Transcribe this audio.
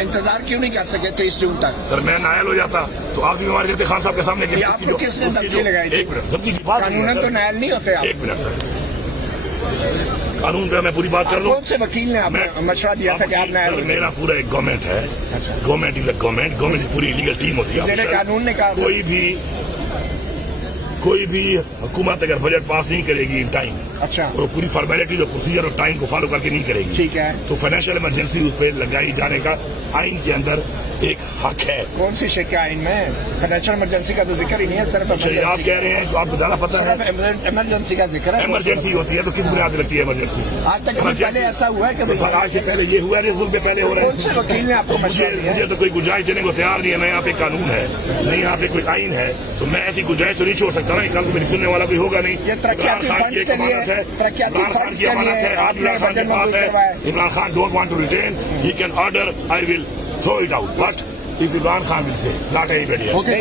इंतजार क्यों नहीं कर सके 23 जून तक? सर मैं नायल हो जाता तो आप भी हमारे खान साहब के सामने ये आपको किसने धमकी लगाई थी? एक मिनट, धमकी की बात कानूनन तो नायल नहीं होते आप। एक मिनट सर, कानून पे मैं पूरी बात कर लूँ। कौन से वकील ने आपको मशवरा दिया था कि आप नायल? मेरा पूरा एक गवर्नमेंट है, गवर्नमेंट इज अ गवर्नमेंट की पूरी लीगल टीम होती है। कानून ने कहा कोई भी हुकूमत अगर बजट पास नहीं करेगी इन टाइम, अच्छा, और पूरी फॉर्मेलिटीज और प्रोसीजर और टाइम को फॉलो करके नहीं करेगी, ठीक है, तो फाइनेंशियल इमरजेंसी उस पर लगाई जाने का आइन के अंदर एक हक है। कौन सी शिक आइन में फाइनेंशियल इमरजेंसी का तो जिक्र ही नहीं है सिर्फ। आप कह रहे हैं तो आपको ज्यादा पता है, इमरजेंसी का जिक्र है। इमरजेंसी होती है तो किस बुनियाद पर लगती है इमरजेंसी? आज तक पहले ऐसा हुआ है कि आज से पहले ये हुआ है, इस पे पहले हो रहा है। कौन से वकील ने आपको मशवरा दिया? मुझे तो कोई गुंजाइश देने को तैयार नहीं है। मैं यहाँ पे कानून है, नहीं यहाँ पे कोई आइन है, तो मैं ऐसी गुंजाइश तो नहीं छोड़ सकता ना। कल को मेरी सुनने वाला कोई होगा नहीं। ये तरक्याती फंड के लिए इमरान खान की अमानत है, आप इमरान खान के पास है। Imran Khan don't want to retain, he can order, I will throw it out, but if Imran Khan will say, not anybody else. Okay.